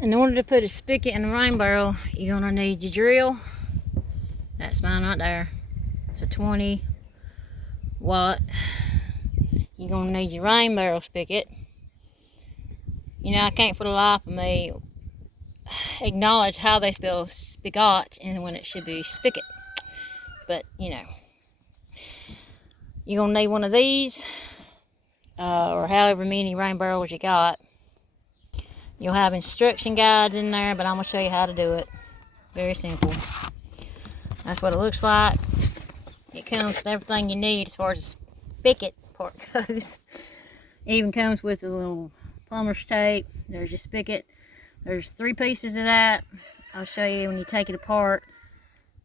In order to put a spigot in a rain barrel, you're gonna need your drill. That's mine right there. It's a 20 watt. You're gonna need your rain barrel spigot. You know, I can't for the life of me acknowledge how they spell spigot and when it should be spigot. But, you know, you're gonna need one of these, or however many rain barrels you got. You'll have instruction guides in there, but I'm gonna show you how to do it. Very simple. That's what it looks like. It comes with everything you need as far as the spigot part goes. It even comes with a little plumber's tape. There's your spigot. There's 3 pieces of that. I'll show you when you take it apart.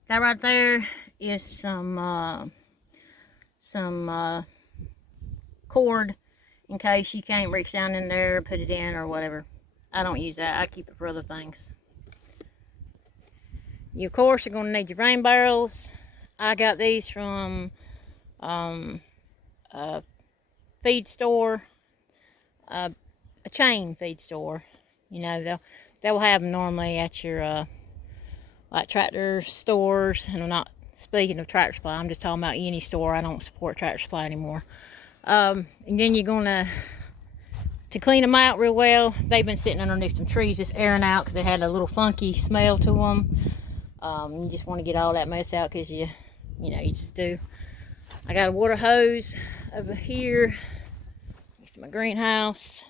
That right there is some cord in case you can't reach down in there, put it in or whatever. I don't use that. I keep it for other things. You, of course, are going to need your rain barrels. I got these from a feed store, a chain feed store. You know, they'll have them normally at your like tractor stores. And I'm not speaking of Tractor Supply. I'm just talking about any store. I don't support Tractor Supply anymore. And then you're going to clean them out real well. They've been sitting underneath some trees just airing out because they had a little funky smell to them. You just want to get all that mess out because you know, you just do. I got a water hose over here next to my greenhouse.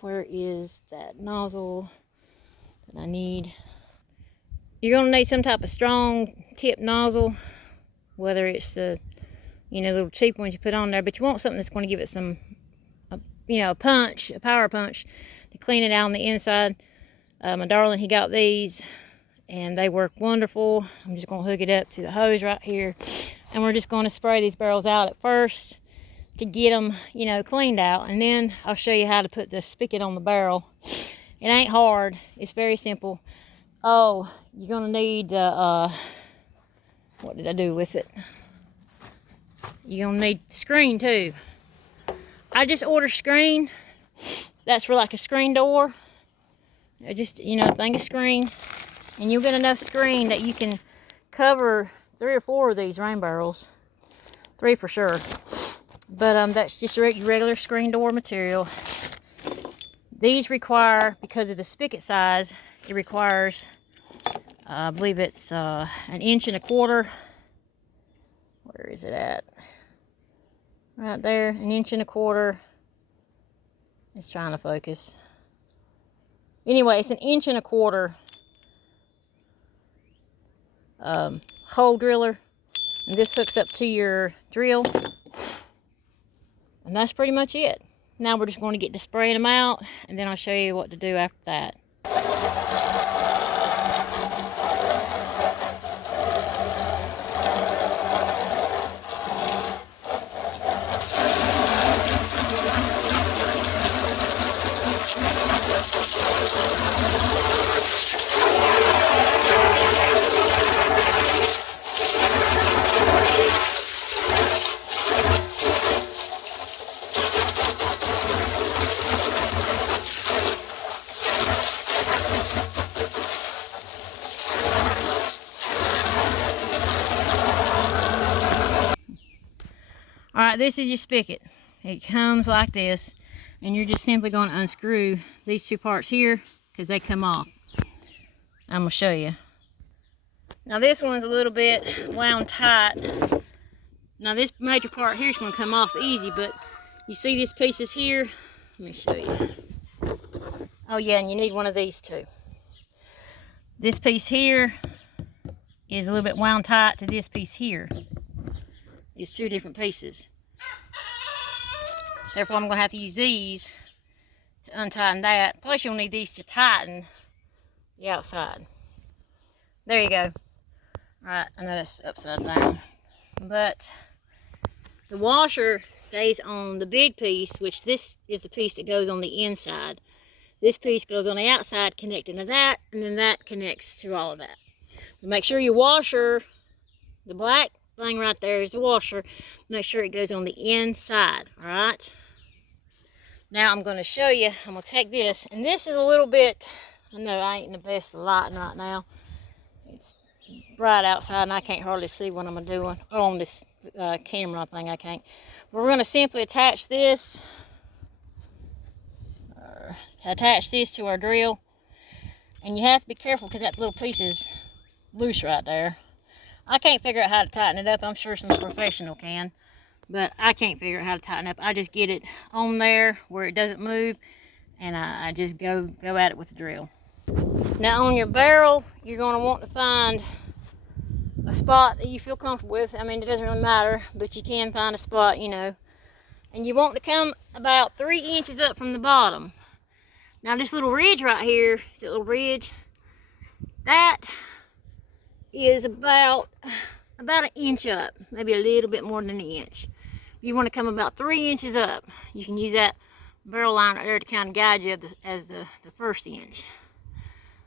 Where is that nozzle that I need? You're going to need some type of strong tip nozzle, whether it's the, you know, little cheap ones you put on there, but you want something that's going to give it some, you know, a power punch to clean it out on the inside. My darling, he got these and they work wonderful. I'm just going to hook it up to the hose right here, and we're just going to spray these barrels out at first to get them, you know, cleaned out, and then I'll show you how to put the spigot on the barrel. It ain't hard. It's very simple. Oh, you're going to need, what did I do with it? You're going to need the screen too. I just ordered screen. That's for like a screen door. Just, you know, a thing of screen. And you'll get enough screen that you can cover 3 or 4 of these rain barrels. 3 for sure. But that's just regular screen door material. These require, because of the spigot size, it requires, I believe it's 1.25 inches. Where is it at? Right there, 1.25 inches. It's trying to focus. Anyway, it's 1.25 inches hole driller, and this hooks up to your drill, and that's pretty much it. Now we're just going to get to spraying them out, and then I'll show you what to do after that. Alright, this is your spigot. It comes like this, and you're just simply going to unscrew these 2 parts here because they come off. I'm going to show you. Now this one's a little bit wound tight. Now this major part here is going to come off easy, but you see these pieces here? Let me show you. Oh yeah, and you need one of these too. This piece here is a little bit wound tight to this piece here. It's 2 different pieces. Therefore, I'm going to have to use these to untighten that. Plus, you'll need these to tighten the outside. There you go. Alright, I know that's upside down. But the washer stays on the big piece, which this is the piece that goes on the inside. This piece goes on the outside connecting to that, and then that connects to all of that. But make sure your washer, the black thing right there is the washer. Make sure it goes on the inside, all right? Now I'm going to show you, I'm going to take this, and this is a little bit, I know I ain't the best of lighting right now. It's bright outside and I can't hardly see what I'm doing. Oh, on this camera thing I can't. But we're going to simply attach this to our drill. And you have to be careful because that little piece is loose right there. I can't figure out how to tighten it up. I'm sure some professional can. But I can't figure out how to tighten it up. I just get it on there where it doesn't move. And I just go at it with the drill. Now on your barrel, you're going to want to find a spot that you feel comfortable with. I mean, it doesn't really matter, but you can find a spot, you know. And you want to come about 3 inches up from the bottom. Now this little ridge right here, this little ridge, that is about an inch up, maybe a little bit more than an inch. You want to come about 3 inches up. You can use that barrel line right there to kind of guide you as the first inch.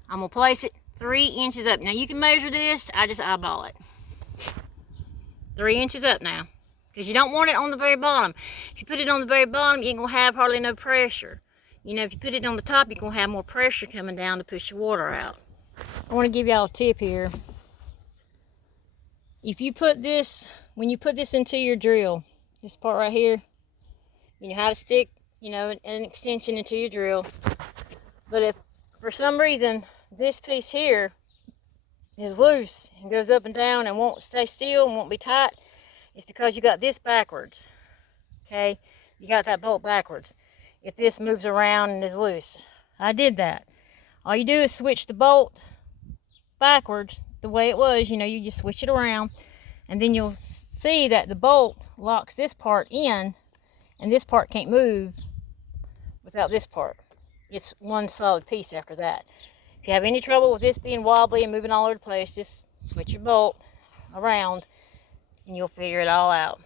I'm going to place it 3 inches up. Now you can measure this, I just eyeball it. 3 inches up now. Because you don't want it on the very bottom. If you put it on the very bottom, you ain't going to have hardly no pressure. You know, if you put it on the top, you're going to have more pressure coming down to push the water out. I want to give y'all a tip here. If you put this, when you put this into your drill, this part right here, you know how to stick, you know, an extension into your drill. But if for some reason this piece here is loose and goes up and down and won't stay still and won't be tight, it's because you got this backwards. Okay, you got that bolt backwards. If this moves around and is loose, I did that. All you do is switch the bolt backwards the way it was. You know, you just switch it around, and then you'll see that the bolt locks this part in, and this part can't move without this part. It's one solid piece after that. If you have any trouble with this being wobbly and moving all over the place, just switch your bolt around and you'll figure it all out.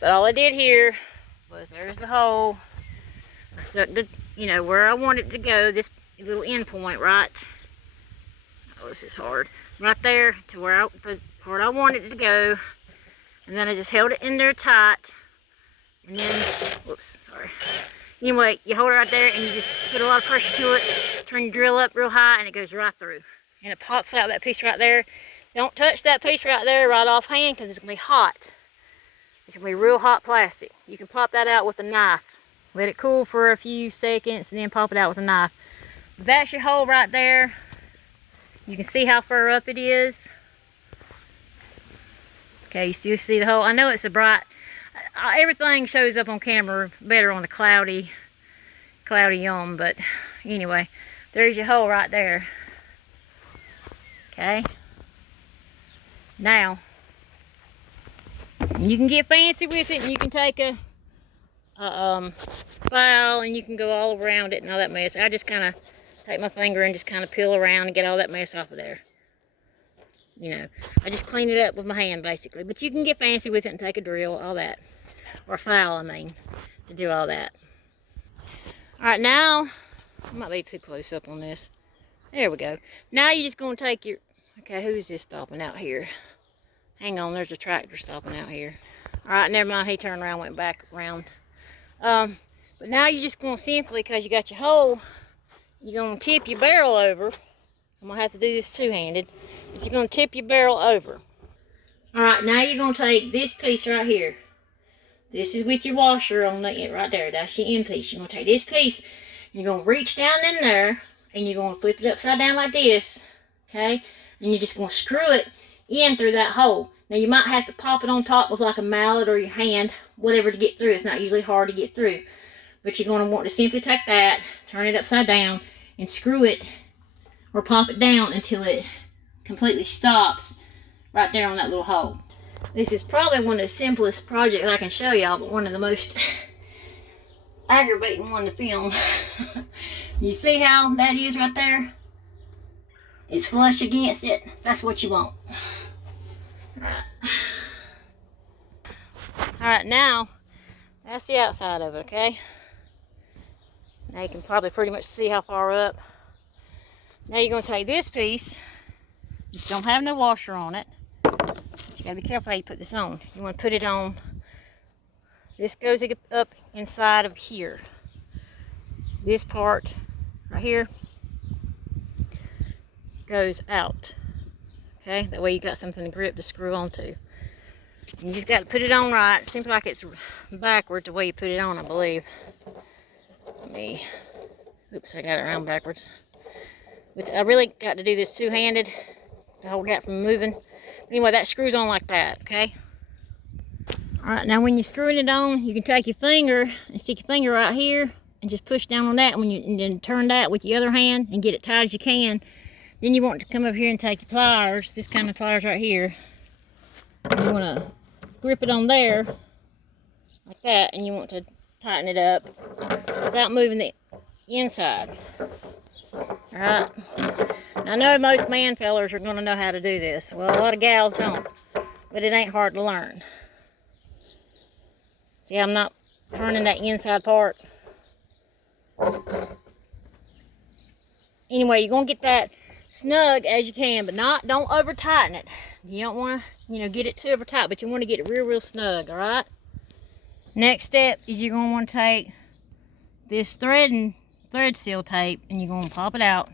But all I did here was, there's the hole. I stuck the, you know, where I want it to go, this little end point, right? Oh, this is hard. Right there to where the part I wanted it to go. And then I just held it in there tight. And then, whoops, sorry. Anyway, you hold it right there and you just put a lot of pressure to it. Turn your drill up real high and it goes right through. And it pops out that piece right there. Don't touch that piece right there right offhand because it's going to be hot. It's going to be real hot plastic. You can pop that out with a knife. Let it cool for a few seconds and then pop it out with a knife. But that's your hole right there. You can see how far up it is. Okay, you still see the hole. I know it's a bright, everything shows up on camera better on a cloudy but anyway, there's your hole right there. Okay. Now, you can get fancy with it and you can take a file and you can go all around it and all that mess. I just kind of take my finger and just kind of peel around and get all that mess off of there. You know, I just clean it up with my hand basically. But you can get fancy with it and take a drill, all that. Or a file, I mean, to do all that. Alright, now, I might be too close up on this. There we go. Now you're just going to take your, okay, who's this stopping out here? Hang on, there's a tractor stopping out here. Alright, never mind, he turned around, went back around. But now you're just going to simply, because you got your hole, you're going to tip your barrel over. I'm going to have to do this two-handed. But you're going to tip your barrel over. Alright, now you're going to take this piece right here. This is with your washer on it right there. That's your end piece. You're going to take this piece, you're going to reach down in there, and you're going to flip it upside down like this. Okay? And you're just going to screw it in through that hole. Now you might have to pop it on top with like a mallet or your hand, whatever, to get through. It's not usually hard to get through. But you're going to want to simply take that, turn it upside down, and screw it or pop it down until it completely stops right there on that little hole. This is probably one of the simplest projects I can show y'all, but one of the most aggravating one to film. You see how that is right there? It's flush against it. That's what you want. Alright, now that's the outside of it, okay? Now you can probably pretty much see how far up. Now you're going to take this piece. You don't have no washer on it. But you got to be careful how you put this on. You want to put it on. This goes up inside of here. this part right here goes out. Okay, that way you got something to grip to screw onto. You just got to put it on right. It seems like it's backwards the way you put it on, I believe. Oops, I got it around backwards. Which I really got to do this two-handed to hold that from moving. But anyway, that screws on like that, okay? Alright, now when you're screwing it on, you can take your finger and stick your finger right here and just push down on that and then turn that with your other hand and get it tight as you can. Then you want to come up here and take your pliers, this kind of pliers right here. And you want to grip it on there like that, and you want to tighten it up without moving the inside. Alright, I know most man fellers are going to know how to do this. Well, a lot of gals don't, but it ain't hard to learn. See, I'm not turning that inside part. Anyway, you're going to get that snug as you can, but don't over tighten it. You don't want to, get it too over tight, but you want to get it real snug, alright? Next step is you're going to want to take this thread seal tape, and you're going to pop it out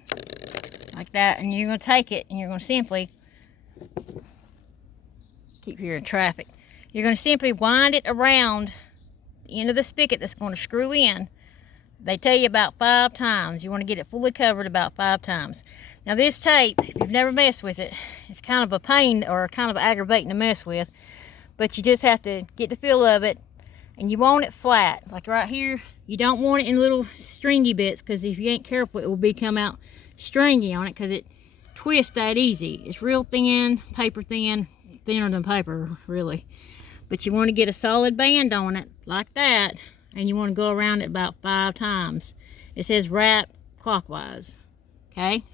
like that, and you're going to take it, and you're going to simply, keep hearing traffic, you're going to simply wind it around the end of the spigot that's going to screw in. They tell you about 5 times. You want to get it fully covered about 5 times. Now this tape, if you've never messed with it, it's kind of a pain or kind of aggravating to mess with, but you just have to get the feel of it, and you want it flat. Like right here, you don't want it in little stringy bits, because if you ain't careful, it will come out stringy on it, because it twists that easy. It's real thin, paper thin, thinner than paper, really. But you want to get a solid band on it, like that, and you want to go around it about 5 times. It says wrap clockwise, okay?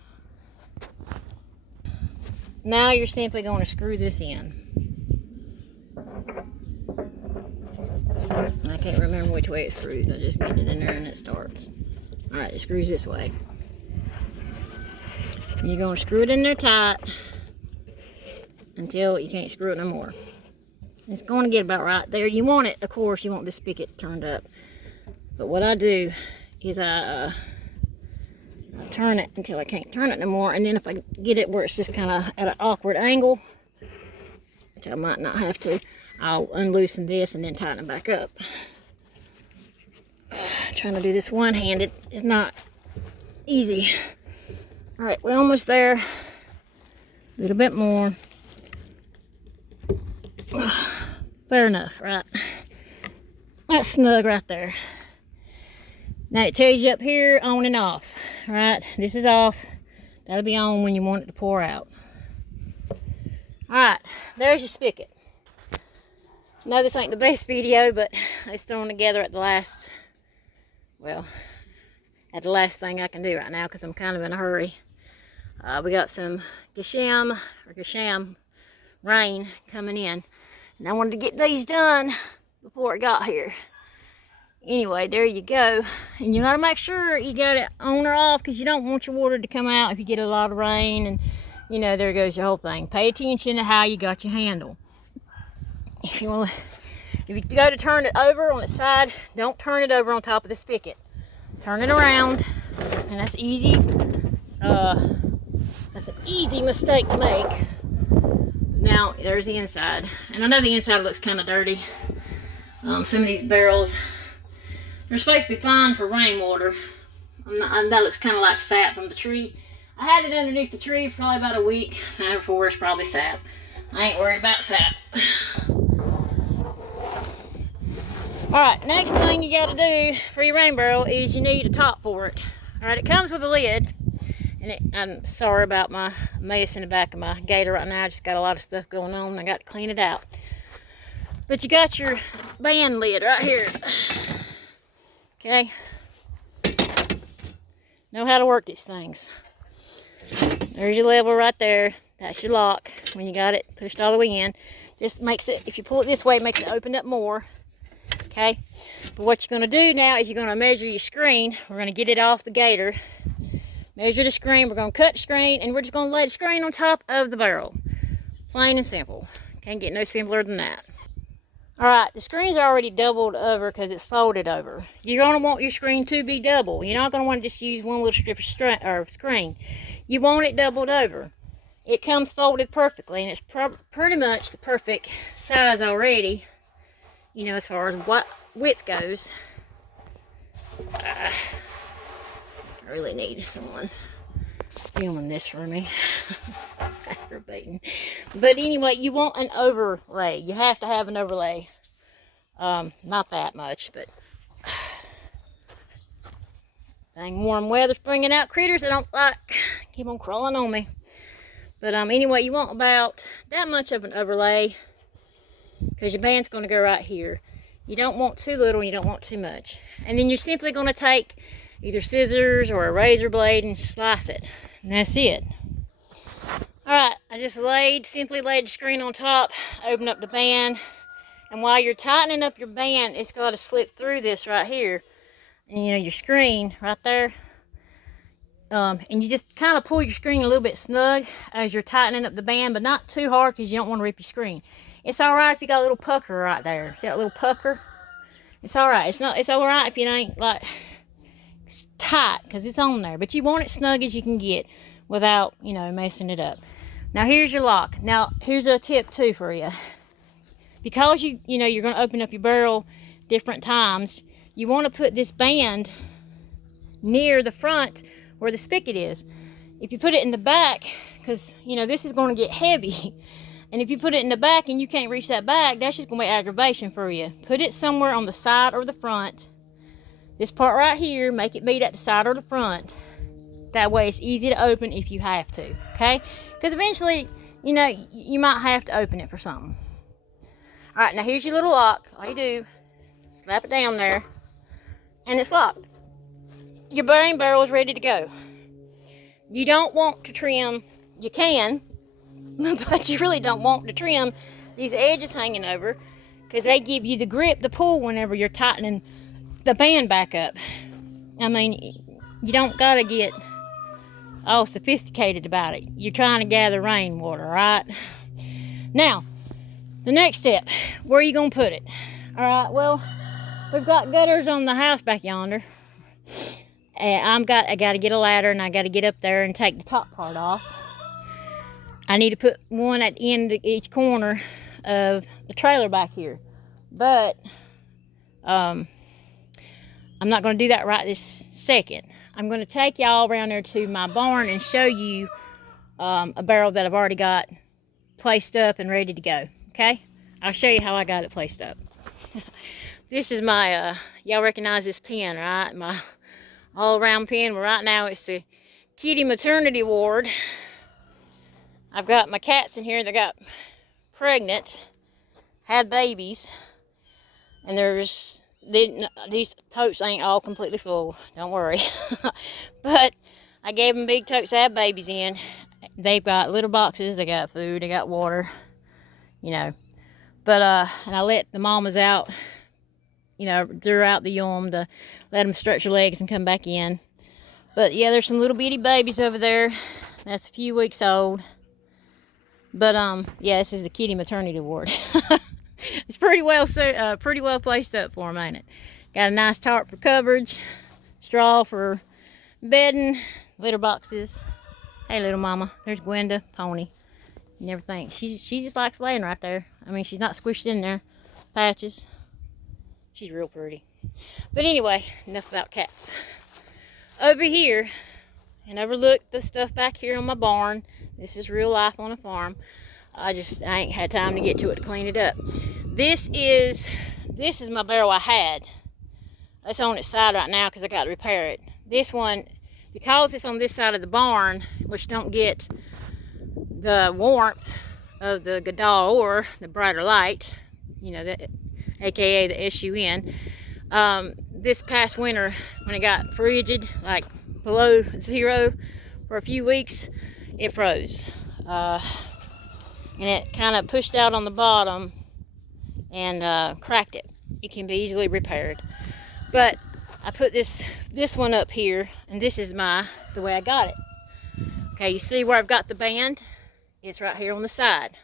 Now you're simply going to screw this in. I can't remember which way it screws. I just get it in there and it starts. Alright, it screws this way. And you're going to screw it in there tight until you can't screw it no more. It's going to get about right there. You want it, of course, you want this spigot turned up. But what I do is I turn it until I can't turn it no more, and then if I get it where it's just kind of at an awkward angle, which I might not have to, I'll unloosen this and then tighten it back up. Trying to do this one-handed is not easy. Alright, we're almost there. A little bit more. Fair enough, right? That's snug right there. Now it tells you up here on and off. Right, this is off. That'll be on when you want it to pour out. Alright, there's your spigot. No, this ain't the best video, but it's thrown together at the last, at the last thing I can do right now, because I'm kind of in a hurry. We got some gasham rain coming in, and I wanted to get these done before it got here. Anyway, there you go. And you gotta make sure you got it on or off, because you don't want your water to come out if you get a lot of rain, and there goes your whole thing. Pay attention to how you got your handle. If you go to turn it over on its side, don't turn it over on top of the spigot. Turn it around, and that's easy. That's an easy mistake to make. Now there's the inside, and I know the inside looks kind of dirty. Some of these barrels, they're supposed to be fine for rainwater. That looks kind of like sap from the tree. I had it underneath the tree for probably about a week. Therefore, it's probably sap. I ain't worried about sap. Alright, next thing you gotta do for your rain barrel is you need a top for it. Alright, it comes with a lid. And I'm sorry about my mess in the back of my gator right now. I just got a lot of stuff going on and I got to clean it out. But you got your band lid right here. Okay. Know how to work these things. There's your level right there. That's your lock. When you got it pushed all the way in, this makes it, if you pull it this way, it makes it open up more. Okay. But what you're going to do now is you're going to measure your screen. We're going to get it off the gator. Measure the screen. We're going to cut the screen, and we're just going to lay the screen on top of the barrel. Plain and simple. Can't get no simpler than that. Alright, the screen's already doubled over because it's folded over. You're going to want your screen to be double. You're not going to want to just use one little strip of screen. You want it doubled over. It comes folded perfectly, and it's pretty much the perfect size already, you know, as far as what width goes. I really need someone filming this for me. Aggravating. But anyway, you want an overlay. You have to have an overlay. Not that much, but dang warm weather's bringing out critters I don't like. Keep on crawling on me. But anyway, you want about that much of an overlay because your band's going to go right here. You don't want too little and you don't want too much. And then you're simply going to take either scissors or a razor blade and slice it. And that's it. Alright, I just simply laid the screen on top, open up the band. And while you're tightening up your band, it's got to slip through this right here. And you know, your screen right there. And you just kind of pull your screen a little bit snug as you're tightening up the band, but not too hard because you don't want to rip your screen. It's alright if you got a little pucker right there. See that little pucker? It's alright. It's alright if it ain't like tight because it's on there. But you want it snug as you can get without, you know, messing it up. Now here's your lock. Now here's a tip too for you. Because you know you're going to open up your barrel different times, you want to put this band near the front where the spigot is. If you put it in the back, because you know this is going to get heavy, and if you put it in the back and you can't reach that back, that's just going to be aggravation for you. Put it somewhere on the side or the front. This part right here, make it meet at the side or the front. That way it's easy to open if you have to, okay? Because eventually, you know, you might have to open it for something. All right, now here's your little lock. All you do, slap it down there, and it's locked. Your bearing barrel is ready to go. You don't want to trim, you can, but you really don't want to trim these edges hanging over because they give you the grip to pull whenever you're tightening the band back up. I mean, you don't gotta get all sophisticated about it. You're trying to gather rainwater, right? Now, the next step, where are you gonna put it? All right, well, we've got gutters on the house back yonder. And I gotta get a ladder and I gotta get up there and take the top part off. I need to put one at the end of each corner of the trailer back here. But I'm not gonna do that right this second. I'm gonna take y'all around there to my barn and show you a barrel that I've already got placed up and ready to go, okay? I'll show you how I got it placed up. This is my, y'all recognize this pen, right? My all-around pen. Well, right now it's the kitty maternity ward. I've got my cats in here that got pregnant, had babies, and these totes ain't all completely full, don't worry. But I gave them big totes to have babies in. They've got little boxes, they got food, they got water, you know. But and I let the mamas out, you know, throughout the yum to let them stretch their legs and come back in. But yeah, there's some little bitty babies over there. That's a few weeks old. But yeah, this is the kitty maternity ward. It's pretty well placed up for them, ain't it? Got a nice tarp for coverage, straw for bedding, litter boxes. Hey, little mama, there's Gwenda, Pony. You never think she just likes laying right there. I mean, she's not squished in there. Patches. She's real pretty. But anyway, enough about cats. Over here, and overlook the stuff back here on my barn. This is real life on a farm. I ain't had time to get to it to clean it up. This is my barrel I had. It's on its side right now because I got to repair it. This one, because it's on this side of the barn, which don't get the warmth of the Godal or the brighter light, you know, that, aka the SUN. This past winter, when it got frigid, like below 0 for a few weeks, it froze. And it kind of pushed out on the bottom and cracked it. It can be easily repaired. But I put this one up here, and this is the way I got it. Okay, you see where I've got the band? It's right here on the side.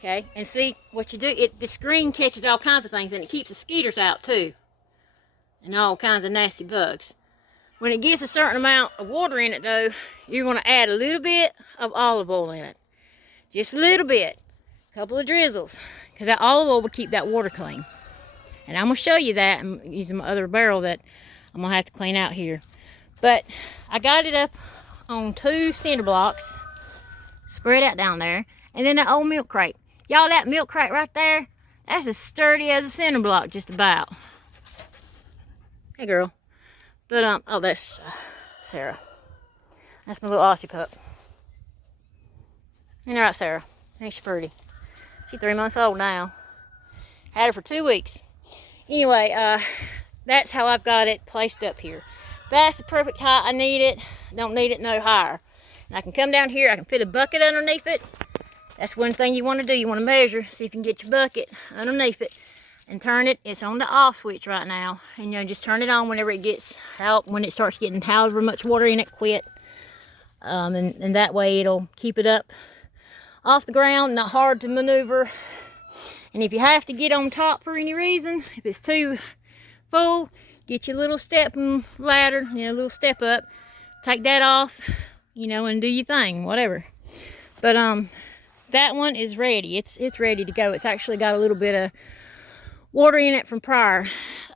Okay, and see what you do, the screen catches all kinds of things, and it keeps the skeeters out too, and all kinds of nasty bugs. When it gets a certain amount of water in it though, you're gonna add a little bit of olive oil in it. Just a little bit, a couple of drizzles, because that olive oil will keep that water clean. And I'm gonna show you that. I'm using my other barrel that I'm gonna have to clean out here. But I got it up on 2 cinder blocks, spread out down there, and then that old milk crate. Y'all, that milk crate right there, that's as sturdy as a cinder block, just about. Hey, girl. But, oh, that's Sarah. That's my little Aussie pup. Ain't that right, Sarah? Ain't she pretty? She's 3 months old now. Had her for 2 weeks. Anyway, that's how I've got it placed up here. That's the perfect height I need it. Don't need it no higher. And I can come down here, I can put a bucket underneath it. That's one thing you want to do. You want to measure, see if you can get your bucket underneath it and turn it. It's on the off switch right now. And you know, just turn it on whenever it gets out, when it starts getting however much water in it, quit. And that way it'll keep it up off the ground, not hard to maneuver. And if you have to get on top for any reason, if it's too full, get your little step ladder, you know, little step up, take that off, you know, and do your thing, whatever. But that one is ready. It's ready to go. It's actually got a little bit of water in it from prior.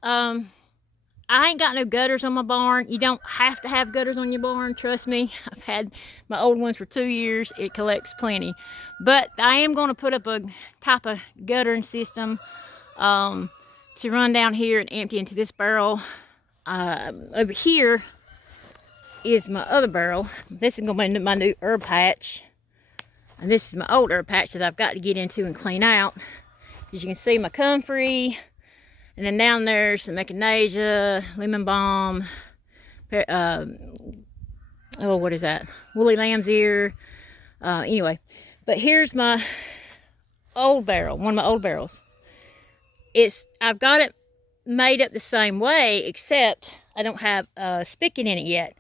I ain't got no gutters on my barn. You don't have to have gutters on your barn, trust me. I've had my old ones for 2 years. It collects plenty. But I am going to put up a type of guttering system to run down here and empty into this barrel. Over here is my other barrel. This is going to be my new herb patch. And this is my old herb patch that I've got to get into and clean out. As you can see, my comfrey. And then down there's some echinacea, lemon balm, oh, what is that? Woolly lamb's ear. Anyway, but here's my old barrel, one of my old barrels. I've got it made up the same way, except I don't have a spigot in it yet.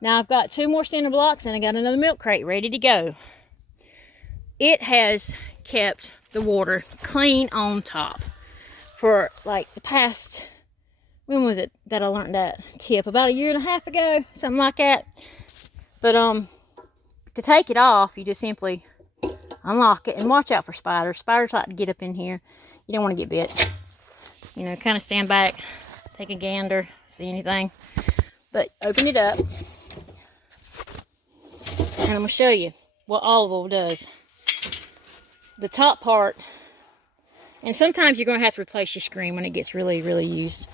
Now I've got 2 more cinder blocks and I got another milk crate ready to go. It has kept the water clean on top for like the past, when was it that I learned that tip? About 1.5 years ago, something like that. But to take it off, you just simply unlock it, and watch out for spiders. Spiders like to get up in here. You don't want to get bit. You know, kind of stand back, take a gander, see anything. But open it up, and I'm going to show you what olive oil does. The top part, and sometimes you're going to have to replace your screen when it gets really, really used.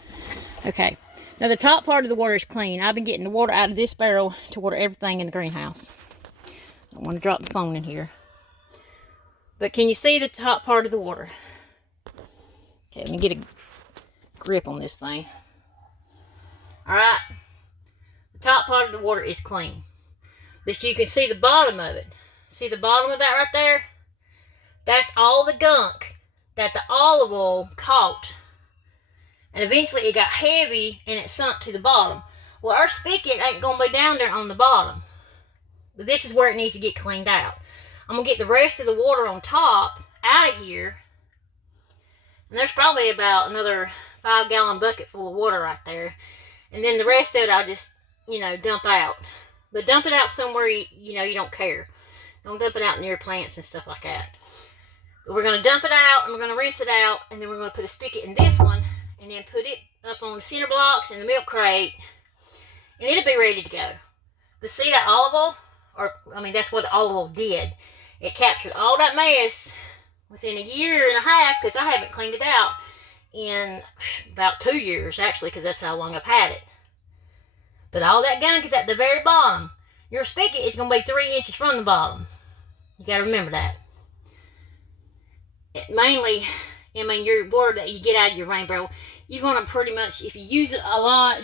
Okay, now the top part of the water is clean. I've been getting the water out of this barrel to water everything in the greenhouse. I don't want to drop the phone in here. But can you see the top part of the water? Okay, let me get a grip on this thing. Alright, the top part of the water is clean. But you can see the bottom of it. See the bottom of that right there? That's all the gunk that the olive oil caught. And eventually it got heavy and it sunk to the bottom. Well, our spigot ain't going to be down there on the bottom. But this is where it needs to get cleaned out. I'm going to get the rest of the water on top out of here. And there's probably about another 5-gallon bucket full of water right there. And then the rest of it I'll just, you know, dump out. But dump it out somewhere you know you don't care. Don't dump it out near plants and stuff like that. But we're going to dump it out and we're going to rinse it out. And then we're going to put a spigot in this one. And then put it up on the cinder blocks and the milk crate. And it'll be ready to go. But see that olive oil? Or, I mean, that's what the olive oil did. It captured all that mess within 1.5 years, because I haven't cleaned it out in about 2 years, actually, because that's how long I've had it. But all that gunk is at the very bottom. Your spigot is going to be 3 inches from the bottom. You got to remember that. Mainly, I mean, your water that you get out of your rain barrel, you're going to pretty much, if you use it a lot,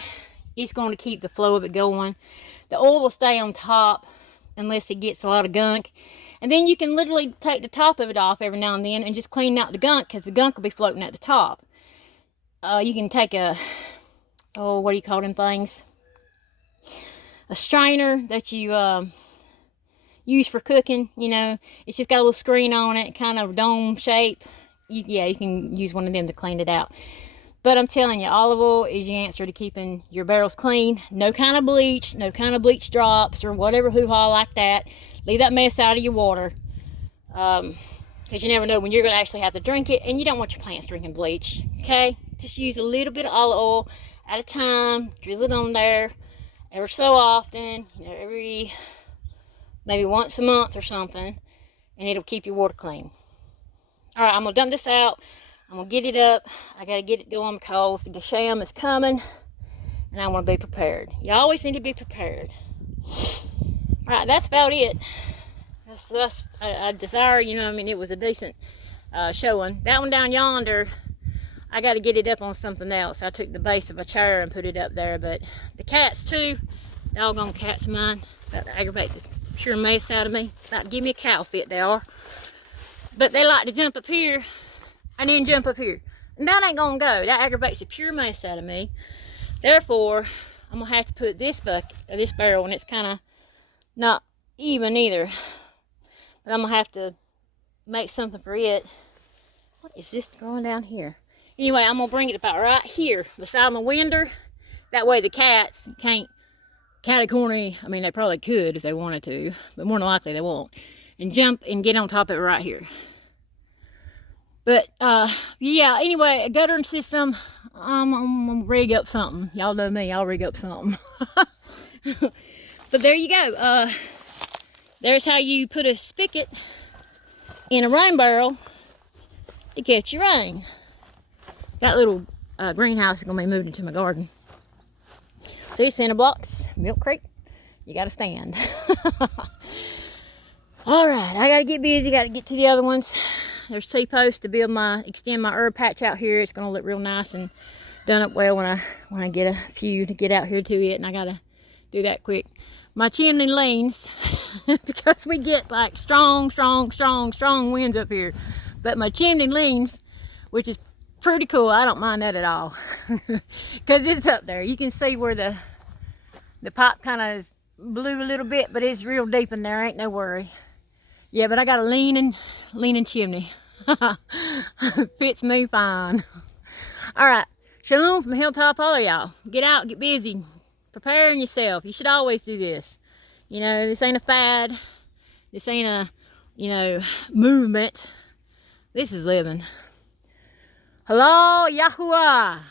it's going to keep the flow of it going. The oil will stay on top unless it gets a lot of gunk. And then you can literally take the top of it off every now and then and just clean out the gunk, because the gunk will be floating at the top. You can take a, what do you call them things? A strainer that you use for cooking. You know, it's just got a little screen on it, kind of dome shape. Yeah, you can use one of them to clean it out. But I'm telling you, olive oil is the answer to keeping your barrels clean. No kind of bleach, no kind of bleach drops or whatever hoo-ha like that. Leave that mess out of your water. Because you never know when you're going to actually have to drink it, and you don't want your plants drinking bleach. Okay? Just use a little bit of olive oil at a time. Drizzle it on there ever so often. You know, every maybe once a month or something, and it'll keep your water clean. All right, I'm going to dump this out. I'm going to get it up. I got to get it going because the gasham is coming, and I want to be prepared. You always need to be prepared. All right, that's about it. That's I desire, you know, I mean, it was a decent showing. That one down yonder, I got to get it up on something else. I took the base of a chair and put it up there, but the cats too, doggone cats of mine, about to aggravate the pure mess out of me. About to give me a cow fit, they are. But they like to jump up here and then jump up here. And that ain't gonna go. That aggravates the pure mess out of me. Therefore, I'm gonna have to put this bucket, or this barrel, and it's kind of not even either. But I'm gonna have to make something for it. What is this growing down here? Anyway, I'm gonna bring it about right here beside my window. That way the cats can't catty-corny. I mean, they probably could if they wanted to, but more than likely they won't. And jump and get on top of it right here. But yeah, anyway, a guttering system, I'm gonna rig up something. Y'all know me, I'll rig up something. But there you go. There's how you put a spigot in a rain barrel to catch your rain. That little greenhouse is gonna be moved into my garden. See, cinder blocks, milk crate, you gotta stand. All right, I gotta get busy, gotta get to the other ones. There's T-posts to extend my herb patch out here. It's gonna look real nice and done up well when I get a few to get out here to it, and I gotta do that quick. My chimney leans because we get like strong winds up here. But my chimney leans, which is pretty cool. I don't mind that at all. Because it's up there. You can see where the pipe kind of blew a little bit, but it's real deep in there. Ain't no worry. Yeah, but I got a leaning chimney. Fits me fine. All right. Shalom from the hilltop, all of y'all. Get out, get busy. Preparing yourself. You should always do this. You know, this ain't a fad. This ain't a, you know, movement. This is living. Hello, Yahuwah.